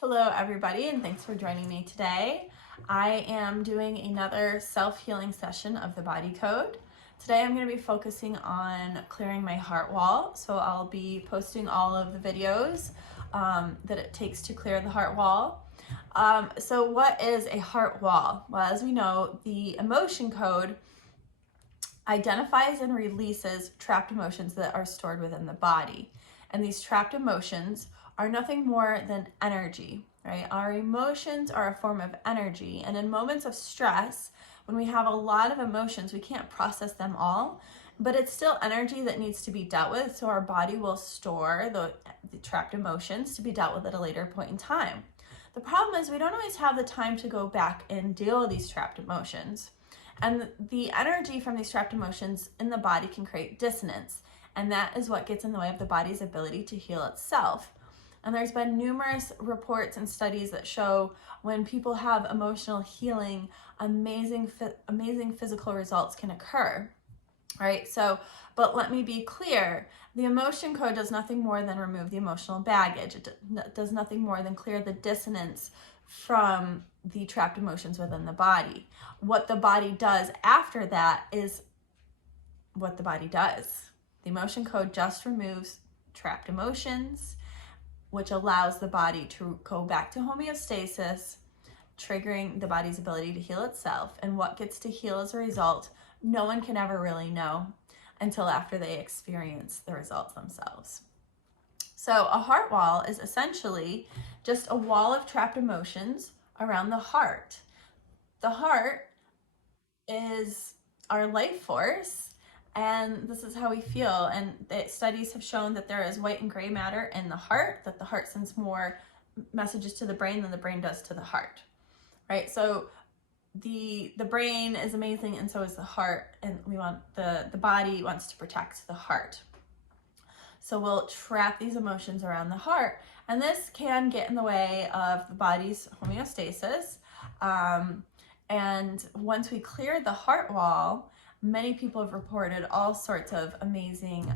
Hello everybody, and thanks for joining me today. I am doing another self-healing session of the body code. Today I'm going to be focusing on clearing my heart wall, so I'll be posting all of the videos that it takes to clear the heart wall. So what is a heart wall? Well, as we know, the emotion code identifies and releases trapped emotions that are stored within the body. And these trapped emotions are nothing more than energy, right? Our emotions are a form of energy. And in moments of stress, when we have a lot of emotions, we can't process them all, but it's still energy that needs to be dealt with. So our body will store the trapped emotions to be dealt with at a later point in time. The problem is we don't always have the time to go back and deal with these trapped emotions. And the energy from these trapped emotions in the body can create dissonance. And that is what gets in the way of the body's ability to heal itself. And there's been numerous reports and studies that show when people have emotional healing, amazing physical results can occur. Right? So, but let me be clear, the emotion code does nothing more than remove the emotional baggage. It does nothing more than clear the dissonance from the trapped emotions within the body. What the body does after that is what the body does. The emotion code just removes trapped emotions, which allows the body to go back to homeostasis, triggering the body's ability to heal itself. And what gets to heal as a result, no one can ever really know until after they experience the results themselves. So a heart wall is essentially just a wall of trapped emotions around the heart. The heart is our life force, and this is how we feel. And studies have shown that there is white and gray matter in the heart, that the heart sends more messages to the brain than the brain does to the heart, right? So the brain is amazing, and so is the heart, and we want the body wants to protect the heart. So we'll trap these emotions around the heart, and this can get in the way of the body's homeostasis. And once we clear the heart wall, many people have reported all sorts of amazing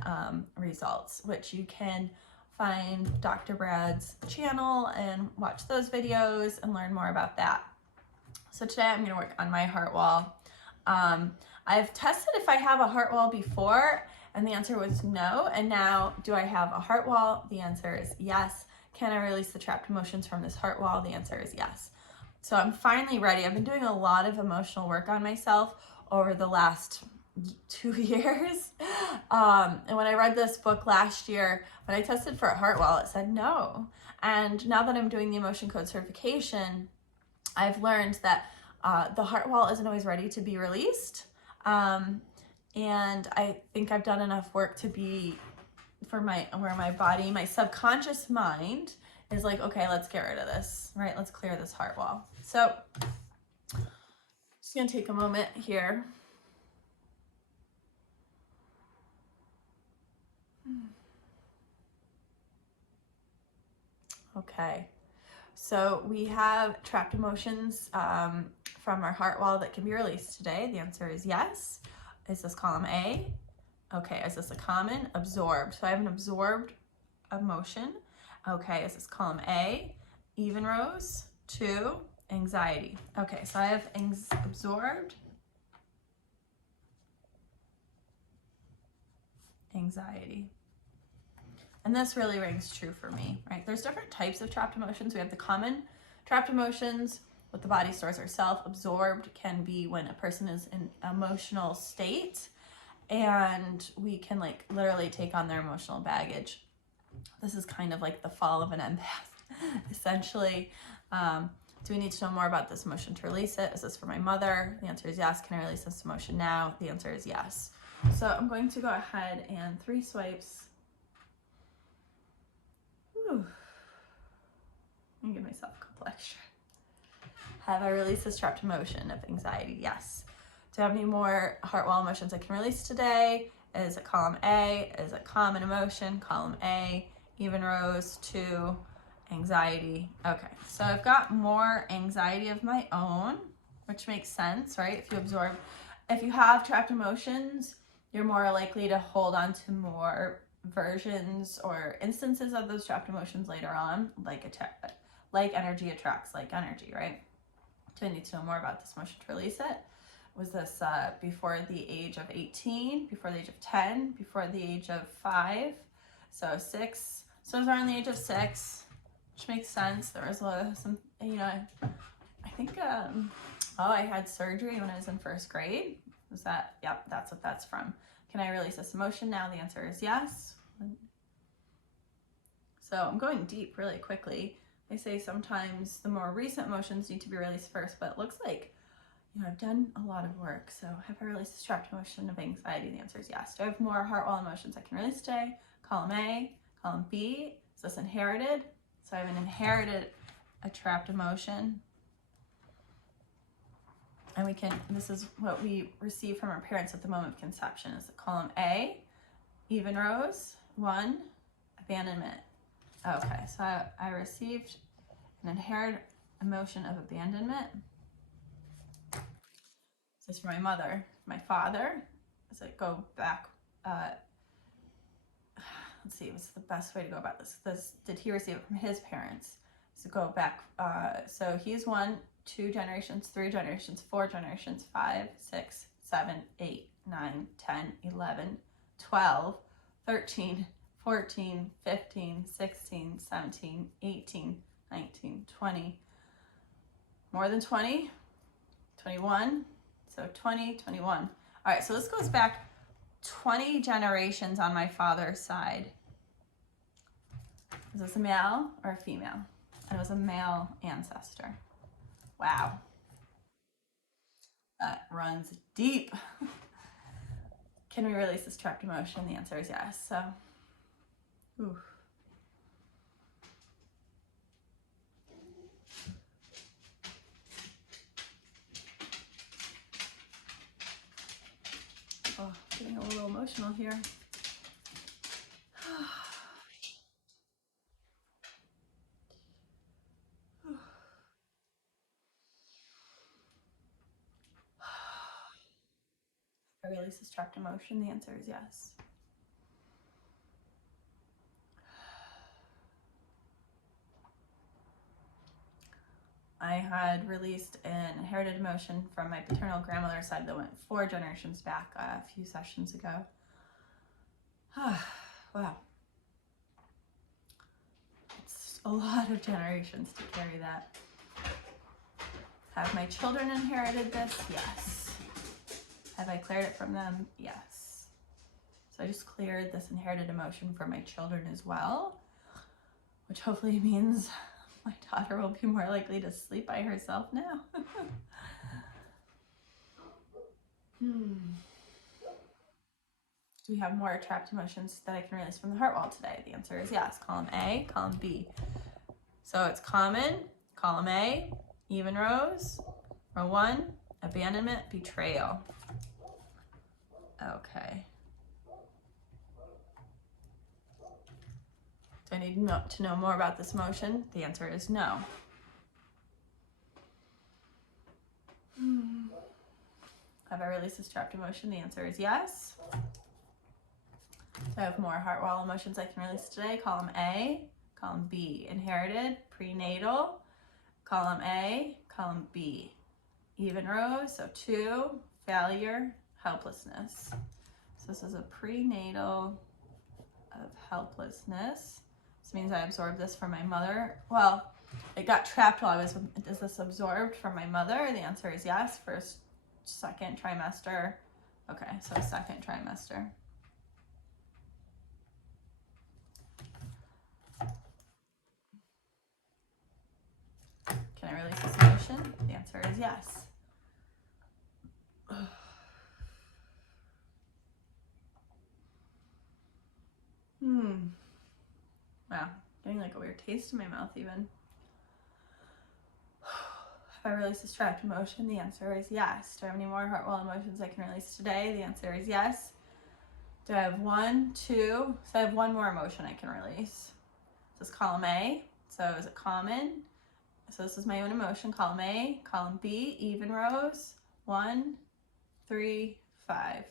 results, which you can find Dr. Brad's channel and watch those videos and learn more about that. So today I'm going to work on my heart wall. I've tested if I have a heart wall before, and the answer was no. And now, do I have a heart wall? The answer is yes. Can I release the trapped emotions from this heart wall? The answer is yes. So I'm finally ready. I've been doing a lot of emotional work on myself over the last 2 years. And when I read this book last year, when I tested for a heart wall, it said no. And now that I'm doing the emotion code certification, I've learned that the heart wall isn't always ready to be released. And I think I've done enough work to be where my body, my subconscious mind is like, okay, let's get rid of this, right? Let's clear this heart wall. So just gonna take a moment here. Okay, so we have trapped emotions from our heart wall that can be released today. The answer is yes. Is this column A? Okay, is this a common? Absorbed. So I have an absorbed emotion. Okay, is this column A? Even rows. 2, anxiety. Okay, so I have absorbed, anxiety. And this really rings true for me, right? There's different types of trapped emotions. We have the common trapped emotions, what the body stores herself. Absorbed can be when a person is in emotional state and we can like literally take on their emotional baggage. This is kind of like the fall of an empath, essentially. Do we need to know more about this emotion to release it? Is this for my mother? The answer is yes. Can I release this emotion now? The answer is yes. So I'm going to go ahead and 3 swipes. Whew. Let me give myself a couple extra. Have I released this trapped emotion of anxiety? Yes. Do I have any more heart wall emotions I can release today? Is it column A? Is it common emotion? Column A, even rows. 2, anxiety. Okay, so I've got more anxiety of my own, which makes sense, right? If you have trapped emotions, you're more likely to hold on to more versions or instances of those trapped emotions later on, like like energy attracts like energy, right? Do I need to know more about this motion to release it? Was this before the age of 18, before the age of 10, before the age of 5? So 6. So it was around the age of 6, which makes sense. There was some, you know, I think, I had surgery when I was in 1st grade. Was that? Yep, that's what that's from. Can I release this emotion now? The answer is yes. So I'm going deep really quickly. I say sometimes the more recent emotions need to be released first, but it looks like, you know, I've done a lot of work. So have I released this trapped emotion of anxiety? The answer is yes. Do I have more heart wall emotions I can release today? Column A, column B. Is this inherited? So I have an inherited, a trapped emotion. And we can, this is what we receive from our parents at the moment of conception. Is column A, even rows, 1, abandonment. Okay, so I received an inherited emotion of abandonment. This is for my mother. My father, does it go back, let's see, what's the best way to go about this? Did he receive it from his parents? So go back, so he's 1, 2 generations, 3 generations, 4 generations, 5, 6, 7, 8, 9, 10, 11, 12, 13, 14, 15, 16, 17, 18, 19, 20, more than 20, 21, so 20, 21. All right, so this goes back 20 generations on my father's side. Is this a male or a female? And it was a male ancestor. Wow. That runs deep. Can we release this trapped emotion? The answer is yes. So, ooh. Oh, getting a little emotional here. I release this trapped emotion? The answer is yes. I had released an inherited emotion from my paternal grandmother's side that went 4 generations back a few sessions ago. Wow. It's a lot of generations to carry that. Have my children inherited this? Yes. Have I cleared it from them? Yes. So I just cleared this inherited emotion from my children as well, which hopefully means my daughter will be more likely to sleep by herself now. Do we have more trapped emotions that I can release from the heart wall today? The answer is yes. Column A, column B. So it's common, column A, even rows, row 1, abandonment, betrayal. Okay. Do I need to know more about this emotion? The answer is no. Have I released this trapped emotion? The answer is yes. Do I have more heart wall emotions I can release today? Column A, column B, inherited, prenatal, column A, column B, even rows, so 2, failure, helplessness. So this is a prenatal of helplessness. This means I absorbed this from my mother. Well, it got trapped while I was, is this absorbed from my mother? The answer is yes, 1st, 2nd trimester. Okay, so 2nd trimester. Can I release this emotion? The answer is yes. Wow, getting like a weird taste in my mouth even. If I release this trapped emotion, the answer is yes. Do I have any more heart wall emotions I can release today? The answer is yes. Do I have 1, 2? So I have 1 more emotion I can release. This is column A. So is it common? So this is my own emotion. Column A, column B, even rows. 1, 3, 5.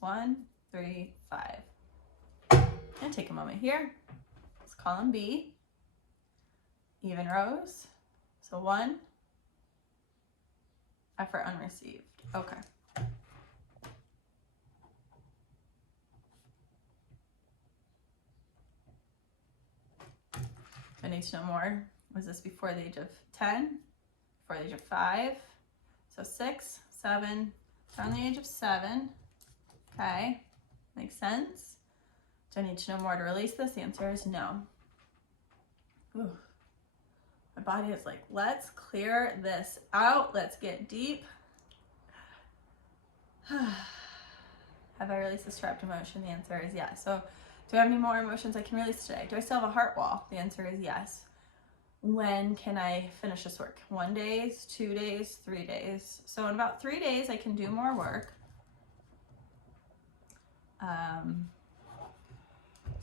1, 3, 5. And take a moment here. It's column B. even rows. So 1, effort unreceived. Okay. I need to know more. Was this before the age of 10? Before the age of 5? So 6, 7, around the age of 7. Okay, makes sense. Do I need to know more to release this? The answer is no. Ooh. My body is like, let's clear this out. Let's get deep. Have I released this trapped emotion? The answer is yes. So do I have any more emotions I can release today? Do I still have a heart wall? The answer is yes. When can I finish this work? 1 day, 2 days, 3 days. So in about 3 days, I can do more work.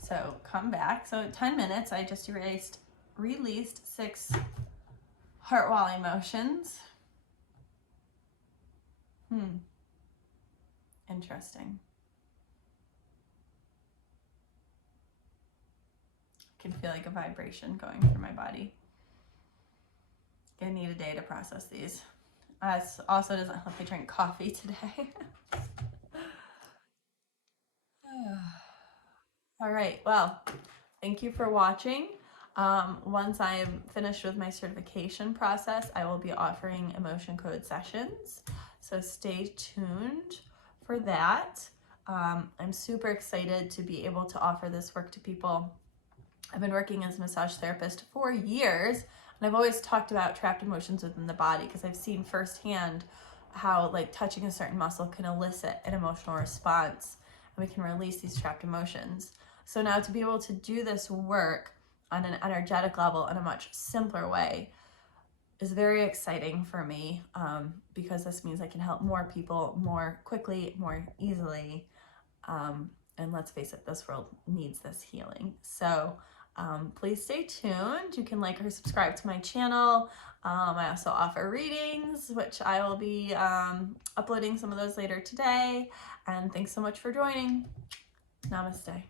So come back. So 10 minutes, I just released 6 heart wall emotions. Interesting. I can feel like a vibration going through my body. I need a day to process these. This also doesn't help me drink coffee today. All right, well, thank you for watching. Once I am finished with my certification process, I will be offering emotion code sessions. So stay tuned for that. I'm super excited to be able to offer this work to people. I've been working as a massage therapist for years, and I've always talked about trapped emotions within the body because I've seen firsthand how like touching a certain muscle can elicit an emotional response, and we can release these trapped emotions. So now to be able to do this work on an energetic level in a much simpler way is very exciting for me, because this means I can help more people more quickly, more easily. And let's face it, this world needs this healing. So please stay tuned. You can like or subscribe to my channel. I also offer readings, which I will be uploading some of those later today. And thanks so much for joining. Namaste.